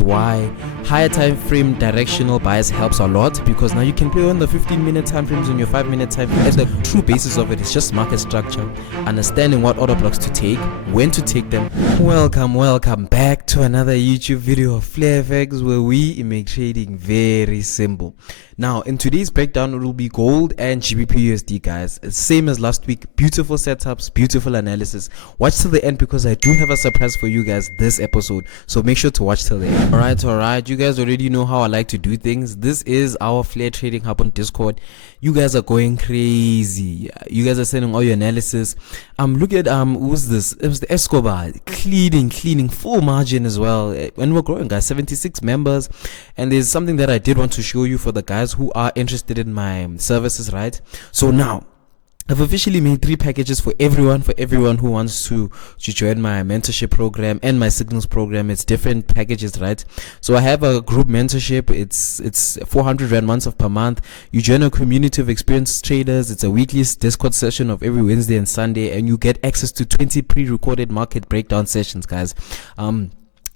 Why higher time frame directional bias helps a lot, because now you can play on the 15-minute time frames and your 5-minute time frames. The true basis of it is just market structure, understanding what order blocks to take, when to take them. Welcome back to another YouTube video of FX, where we make trading very simple. Now in today's breakdown, it will be gold and Gbpusd, guys. Same as last week. Beautiful setups, beautiful analysis. Watch till the end, because I do have a surprise for you guys this episode, so make sure to watch till the end. Alright, you guys already know how I like to do things. This is our Flare Trading Hub on Discord. You guys are going crazy. You guys are sending all your analysis. Look at who's this? It was the Escobar cleaning full margin as well. When we're growing, guys, 76 members. And there's something that I did want to show you for the guys who are interested in my services, right? So now I've officially made 3 packages for everyone who wants to join my mentorship program and my signals program. It's different packages, right? So I have a group mentorship. It's 400 Rand once per month. You join a community of experienced traders. It's a weekly Discord session of every Wednesday and Sunday, and you get access to 20 pre-recorded market breakdown sessions, guys.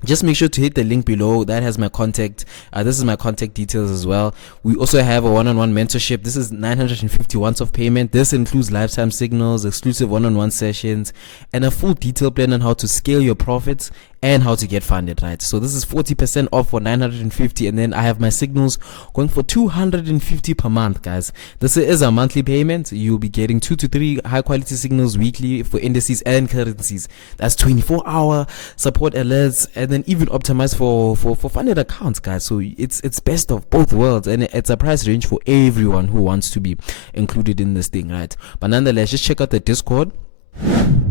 Just make sure to hit the link below. That has my contact. This is my contact details as well. We also have a one-on-one mentorship. This is 950 once of payment. This includes lifetime signals, exclusive one-on-one sessions, and a full detailed plan on how to scale your profits and how to get funded, right? So this is 40% off for 950, and then I have my signals going for 250 per month, guys. This is a monthly payment. You'll be getting 2 to 3 high quality signals weekly for indices and currencies. That's 24-hour support alerts, and then even optimized for funded accounts, guys. So it's best of both worlds, and it's a price range for everyone who wants to be included in this thing, right? But nonetheless, just check out the Discord.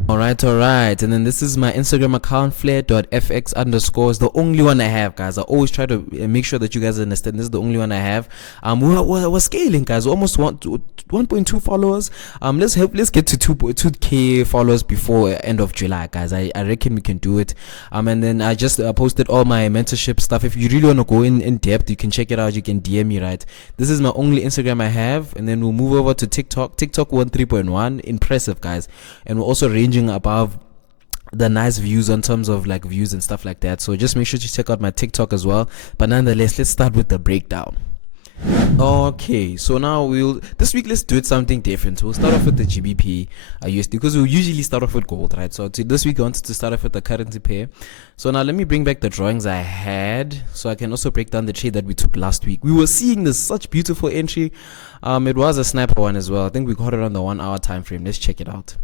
Alright, and then this is my Instagram account, flare.fx_, is the only one I have, guys. I always try to make sure that you guys understand this is the only one I have. We're scaling, guys. We almost want 1.2 followers. Let's get to 2k followers before end of July, guys. I reckon we can do it. And then I just posted all my mentorship stuff. If you really want to go in depth, you can check it out. You can DM me, right? This is my only Instagram I have, and then we'll move over to TikTok. TikTok 3.1, impressive, guys. And we're also ranging above the nice views in terms of like views and stuff like that. So just make sure to check out my TikTok as well. But nonetheless, let's start with the breakdown. Okay, so now this week let's do it something different. We'll start off with the GBP USD, because we usually start off with gold, right? So this week I wanted to start off with the currency pair. So now let me bring back the drawings I had, so I can also break down the trade that we took last week. We were seeing this such beautiful entry. It was a sniper one as well. I think we got it on the 1 hour time frame. Let's check it out.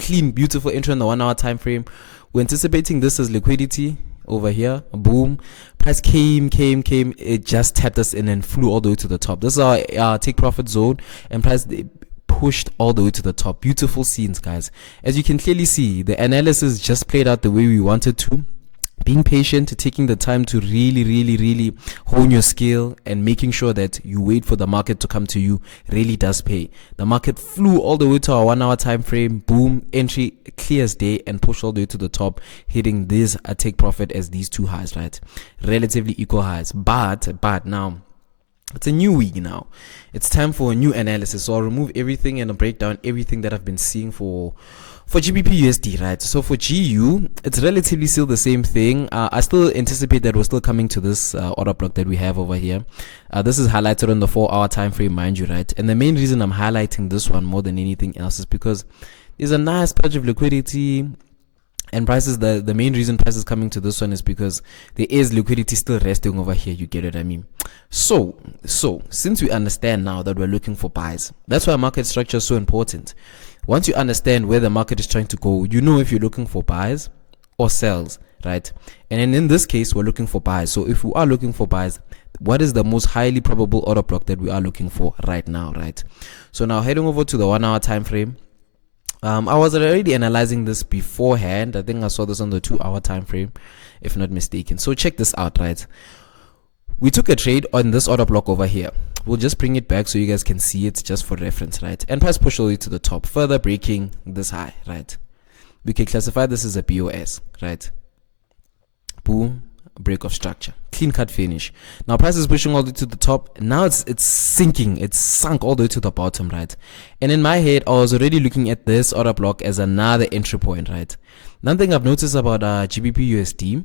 Clean, beautiful entry on the 1 hour time frame. We're anticipating this as liquidity over here. Boom, price came, it just tapped us in and flew all the way to the top. This is our take profit zone, and price pushed all the way to the top. Beautiful scenes, guys. As you can clearly see, the analysis just played out the way we wanted to. Being patient, taking the time to really hone your skill, and making sure that you wait for the market to come to you really does pay. The market flew all the way to our 1 hour time frame. Boom, entry clear as day, and pushed all the way to the top, hitting this take profit as these 2 highs, right? Relatively equal highs. But now it's a new week now. It's time for a new analysis. So I'll remove everything and I'll break down everything that I've been seeing for Gbpusd, right? So for GU, it's relatively still the same thing. I still anticipate that we're still coming to this order block that we have over here. This is highlighted on the 4 hour time frame, mind you, right? And the main reason I'm highlighting this one more than anything else is because there's a nice patch of liquidity. And prices, the main reason price is coming to this one is because there is liquidity still resting over here. You get what I mean? So since we understand now that we're looking for buys, that's why market structure is so important. Once you understand where the market is trying to go, you know if you're looking for buys or sells, right? And in this case, we're looking for buys. So if we are looking for buys, what is the most highly probable order block that we are looking for right now, right? So now heading over to the 1 hour time frame. I was already analyzing this beforehand. I think I saw this on the 2 hour time frame, if not mistaken. So check this out, right? We took a trade on this order block over here. We'll just bring it back so you guys can see it just for reference, right? And price push all the way to the top, further breaking this high, right? We can classify this as a BOS, right? Boom, break of structure, clean cut finish. Now price is pushing all the way to the top. Now it's sinking, it's sunk all the way to the bottom, right? And in my head, I was already looking at this order block as another entry point, right? One thing I've noticed about GBPUSD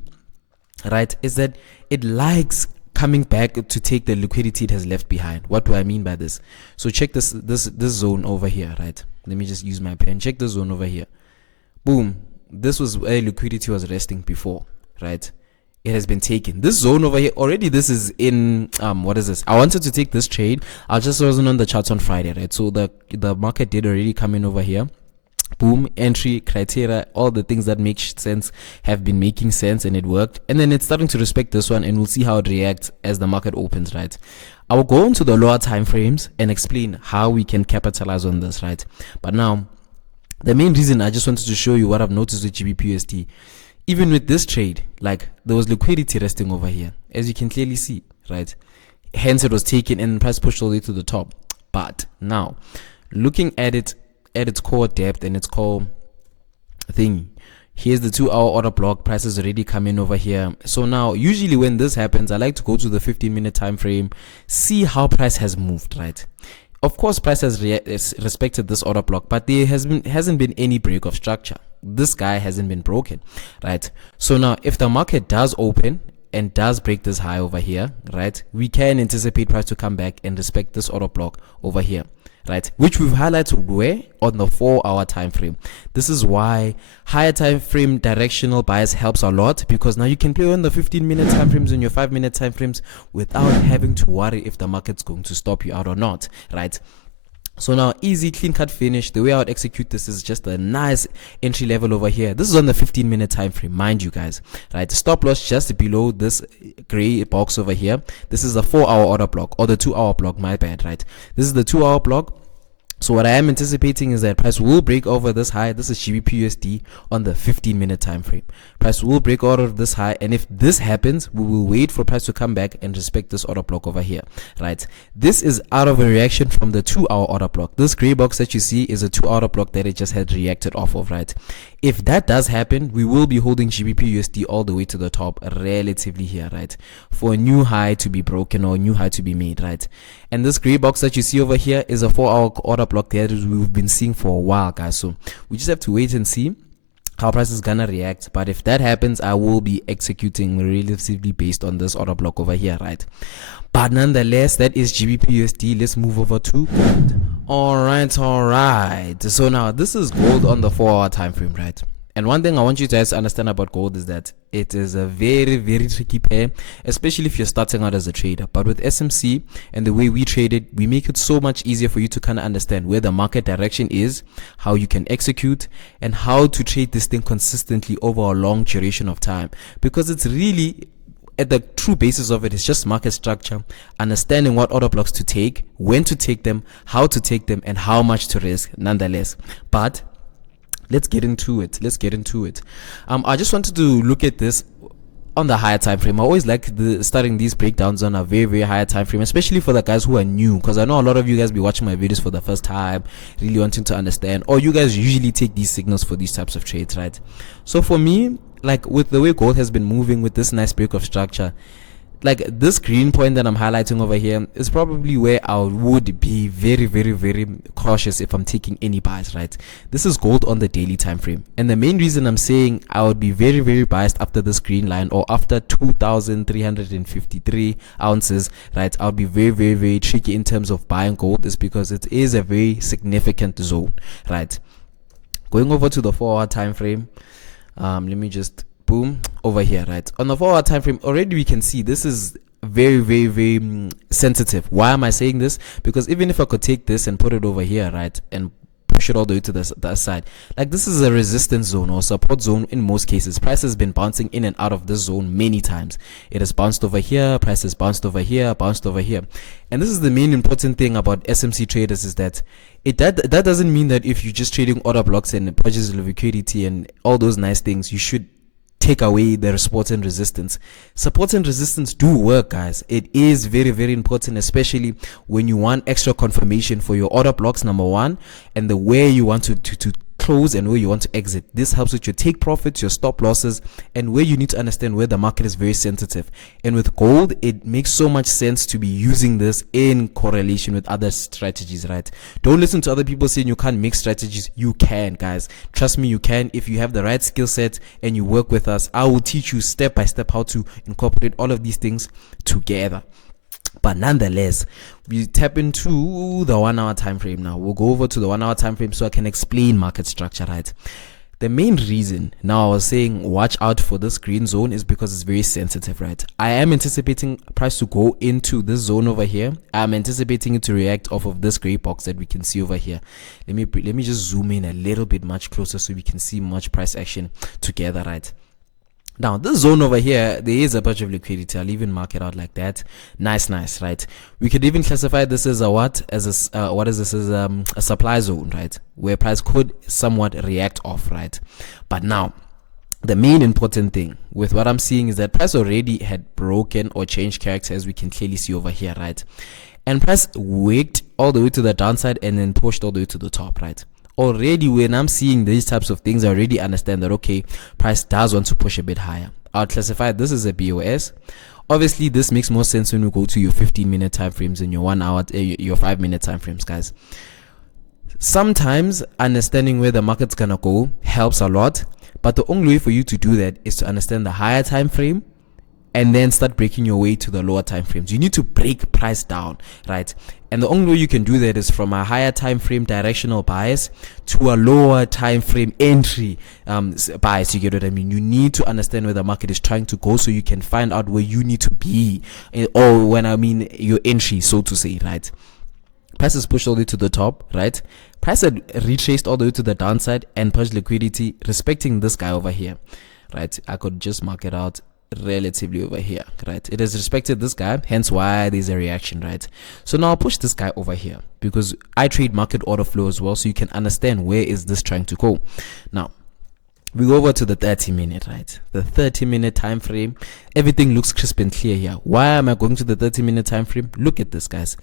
right, is that it likes coming back to take the liquidity it has left behind. What do I mean by this? So check this zone over here, right? Let me just use my pen. Check the zone over here. Boom. This was where liquidity was resting before, right? It has been taken. This zone over here already, this is in what is this? I wanted to take this trade. I just wasn't on the charts on Friday, right? So the market did already come in over here. Boom, entry criteria, all the things that make sense have been making sense, and it worked. And then it's starting to respect this one, and we'll see how it reacts as the market opens, right? I will go into the lower time frames and explain how we can capitalize on this, right? But now, the main reason I just wanted to show you what I've noticed with Gbpusd, even with this trade, like there was liquidity resting over here, as you can clearly see, right? Hence it was taken and the price pushed all the way to the top. But now, looking at it at its core depth and its core thing, here's the 2 hour order block. Prices already come in over here. So now usually when this happens, I like to go to the 15-minute time frame, see how price has moved, right? Of course, price has respected this order block, but there hasn't been any break of structure. This guy hasn't been broken, right? So now if the market does open and does break this high over here, right, we can anticipate price to come back and respect this order block over here, right, which we've highlighted where on the 4 hour time frame. This is why higher time frame directional bias helps a lot, because now you can play on the 15-minute time frames and your 5-minute time frames without having to worry if the market's going to stop you out or not, right? So now, easy, clean cut finish. The way I would execute this is just a nice entry level over here. This is on the 15-minute time frame, mind you guys, right? Stop loss just below this gray box over here. This is the 4 hour order block, or the 2 hour block, my bad, right? This is the 2 hour block. So what I am anticipating is that price will break over this high. This is Gbpusd on the 15-minute time frame. Price will break out of this high, and if this happens, we will wait for price to come back and respect this order block over here, right? This is out of a reaction from the 2 hour order block. This gray box that you see is a 2 hour block that it just had reacted off of, right? If that does happen, we will be holding Gbpusd all the way to the top relatively here, right, for a new high to be broken or a new high to be made, right? And this gray box that you see over here is a 4 hour order block that we've been seeing for a while, guys. So we just have to wait and see how price is gonna react. But if that happens, I will be executing relatively based on this order block over here, right? But nonetheless, that is Gbpusd. Let's move over to gold. All right. So now this is gold on the 4 hour time frame, right? And one thing I want you guys to understand about gold is that it is a very, very tricky pair, especially if you're starting out as a trader. But with SMC and the way we trade it, we make it so much easier for you to kind of understand where the market direction is, how you can execute, and how to trade this thing consistently over a long duration of time. Because it's really, at the true basis of it, is just market structure, understanding what order blocks to take, when to take them, how to take them, and how much to risk nonetheless. But let's get into it. I just wanted to look at this on the higher time frame. I always like starting these breakdowns on a very, very higher time frame, especially for the guys who are new, because I know a lot of you guys be watching my videos for the first time, really wanting to understand, or you guys usually take these signals for these types of trades, right? So for me, like with the way gold has been moving with this nice break of structure, like this green point that I'm highlighting over here is probably where I would be very, very, very cautious if I'm taking any buys, right? This is gold on the daily time frame, and the main reason I'm saying I would be very, very biased after this green line, or after 2,353 ounces, right? I'll be very, very, very tricky in terms of buying gold, is because it is a very significant zone, right? Going over to the 4 hour time frame, let me just boom over here, right? On the 4 hour time frame, already we can see this is very, very, very sensitive. Why am I saying this? Because even if I could take this and put it over here, right, and push it all the way to the side, like this is a resistance zone or support zone in most cases. Price has been bouncing in and out of this zone many times. It has bounced over here, price has bounced over here, and this is the main important thing about SMC traders, is that that doesn't mean that if you're just trading order blocks and purchases of liquidity and all those nice things, you should take away the support and resistance. Support and resistance do work, guys. It is very, very important, especially when you want extra confirmation for your order blocks, number one, and the way you want to close and where you want to exit. This helps with your take profits, your stop losses, and where you need to understand where the market is very sensitive. And with gold, it makes so much sense to be using this in correlation with other strategies, right? Don't listen to other people saying you can't mix strategies. You can, guys. Trust me, you can. If you have the right skill set and you work with us, I will teach you step by step how to incorporate all of these things together. But nonetheless, we tap into the 1 hour time frame now. We'll go over to the 1 hour time frame so I can explain market structure, right? The main reason now I was saying watch out for this green zone is because it's very sensitive, right? I am anticipating price to go into this zone over here. I'm anticipating it to react off of this gray box that we can see over here. Let me just zoom in a little bit much closer so we can see much price action together, right? Now, this zone over here, there is a bunch of liquidity. I'll even mark it out like that. Nice, right? We could even classify this as a what? As a what is this? As a supply zone, right? Where price could somewhat react off, right? But now, the main important thing with what I'm seeing is that price already had broken or changed character, as we can clearly see over here, right? And price wicked all the way to the downside and then pushed all the way to the top, right? Already when I'm seeing these types of things, I already understand that, okay, price does want to push a bit higher. I'll classify this as a BOS. Obviously, this makes more sense when we go to your 15-minute time frames and your 1 hour, your 5-minute time frames, guys. Sometimes understanding where the market's gonna go helps a lot, but the only way for you to do that is to understand the higher time frame and then start breaking your way to the lower time frames. You need to break price down, right? And the only way you can do that is from a higher time frame directional bias to a lower time frame entry bias. You get what I mean? You need to understand where the market is trying to go so you can find out where you need to be, or when I mean your entry, so to say, right? Price is pushed all the way to the top, right? Price had retraced all the way to the downside and pushed liquidity, respecting this guy over here, right? I could just mark it out relatively over here, right? It has respected this guy, hence why there's a reaction, right? So now I'll push this guy over here because I trade market order flow as well, so you can understand where is this trying to go. Now we go over to the 30-minute, right? The 30-minute time frame, everything looks crisp and clear here. Why am I going to the 30-minute time frame? Look at this, guys.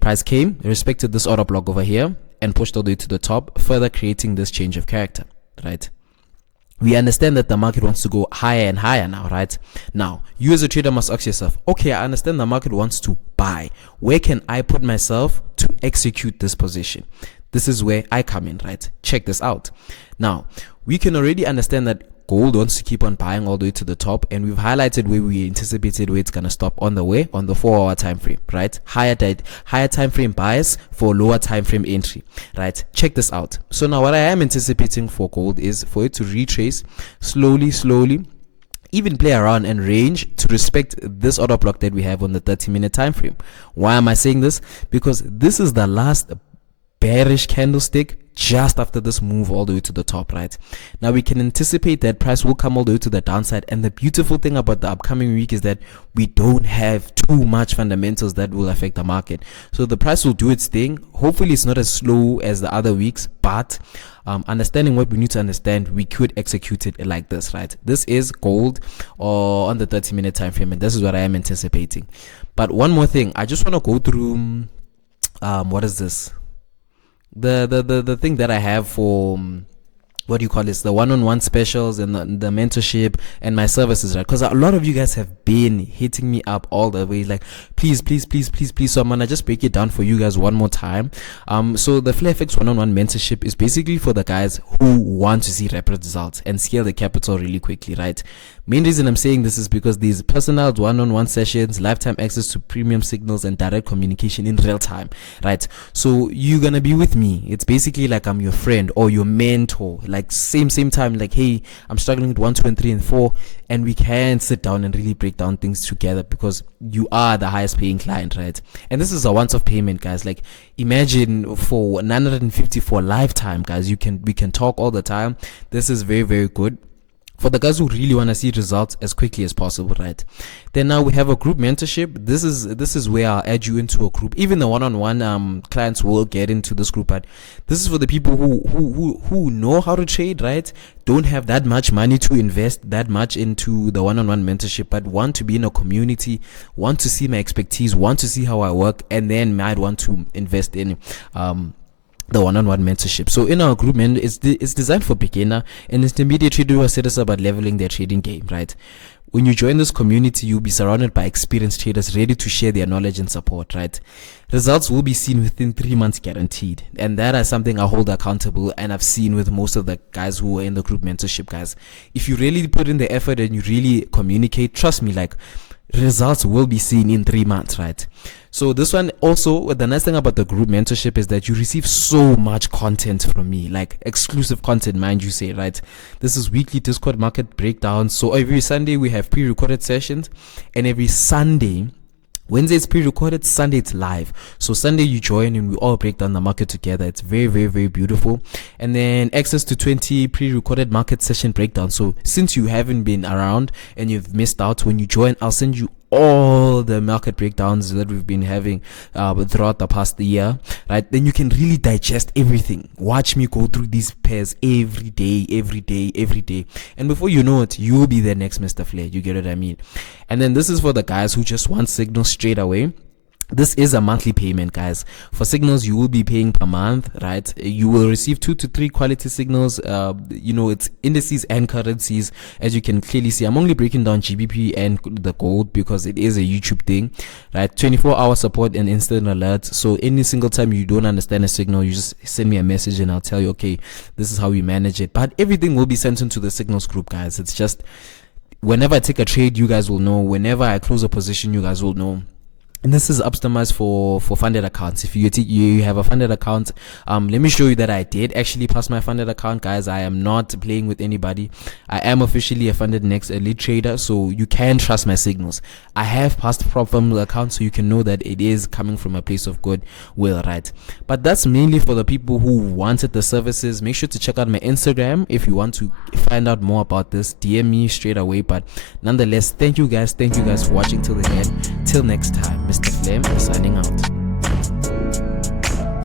Price came, respected this order block over here and pushed all the way to the top, further creating this change of character, right? We understand that the market wants to go higher and higher now, right? Now, you as a trader must ask yourself, okay, I understand the market wants to buy. Where can I put myself to execute this position? This is where I come in, right? Check this out. Now, we can already understand that gold wants to keep on buying all the way to the top, and we've highlighted where we anticipated where it's going to stop on the 4-hour time frame, right? Higher time frame bias for lower time frame entry, right? Check this out. So now what I am anticipating for gold is for it to retrace slowly, even play around and range to respect this order block that we have on the 30-minute time frame. Why am I saying this? Because this is the last bearish candlestick just after this move all the way to the top, right? Now we can anticipate that price will come all the way to the downside, and the beautiful thing about the upcoming week is that we don't have too much fundamentals that will affect the market. So the price will do its thing. Hopefully it's not as slow as the other weeks, but understanding what we need to understand, we could execute it like this, right? This is gold or on the 30-minute time frame, and this is what I am anticipating. But one more thing, I just want to go through what is this? The thing that I have for what do you call this, the one-on-one specials and the mentorship and my services, right? Because a lot of you guys have been hitting me up all the way, like please. So I'm gonna just break it down for you guys one more time. So the FlareFX one-on-one mentorship is basically for the guys who want to see rapid results and scale the capital really quickly, right? Main reason I'm saying this is because these personal one-on-one sessions, lifetime access to premium signals, and direct communication in real time, right? So you're gonna be with me. It's basically like I'm your friend or your mentor, like same time, like, hey, I'm struggling with 1, 2, and 3, and 4, and we can sit down and really break down things together because you are the highest paying client, right? And this is a once-off payment, guys. Like, imagine for 950 for a lifetime, guys. We can talk all the time. This is very, very good for the guys who really want to see results as quickly as possible, right? Then now we have a group mentorship. This is where I'll add you into a group. Even the one-on-one clients will get into this group, but this is for the people who know how to trade, right? Don't have that much money to invest that much into the one-on-one mentorship, but want to be in a community, want to see my expertise, want to see how I work, and then might want to invest in the one-on-one mentorship. So in our group, man, it's designed for beginner and intermediate traders who are serious about leveling their trading game, right? When you join this community, you'll be surrounded by experienced traders ready to share their knowledge and support, right? Results will be seen within 3 months guaranteed. And that is something I hold accountable, and I've seen with most of the guys who are in the group mentorship, guys. If you really put in the effort and you really communicate, trust me, like, results will be seen in 3 months, right? So this one also, the nice thing about the group mentorship is that you receive so much content from me, like exclusive content, mind you say, right? This is weekly Discord market breakdowns. So every Sunday we have pre-recorded sessions, and every Sunday, Wednesday it's pre-recorded, Sunday it's live. So Sunday you join and we all break down the market together. It's very, very, very beautiful. And then access to 20 pre-recorded market session breakdowns. So since you haven't been around and you've missed out, when you join, I'll send you all the market breakdowns that we've been having throughout the past year, right? Then you can really digest everything. Watch me go through these pairs every day, and before you know it, you'll be the next Mr. Flair. You get what I mean? And then this is for the guys who just want signals straight away. This is a monthly payment, guys. For signals, you will be paying per month, right? You will receive 2 to 3 quality signals. It's indices and currencies. As you can clearly see, I'm only breaking down GBP and the gold because it is a YouTube thing, right? 24-hour support and instant alerts. So any single time you don't understand a signal, you just send me a message and I'll tell you, okay, this is how we manage it. But everything will be sent into the signals group, guys. It's just whenever I take a trade, you guys will know. Whenever I close a position, you guys will know. And this is optimized for funded accounts. If you have a funded account, let me show you that I did actually pass my funded account, guys. I am not playing with anybody. I am officially a funded next elite trader, so you can trust my signals. I have passed from the account, so you can know that it is coming from a place of goodwill, right? But that's mainly for the people who wanted the services. Make sure to check out my Instagram if you want to find out more about this. DM me straight away. But nonetheless, thank you guys for watching till the end. Till next time, Mr. Flame signing out.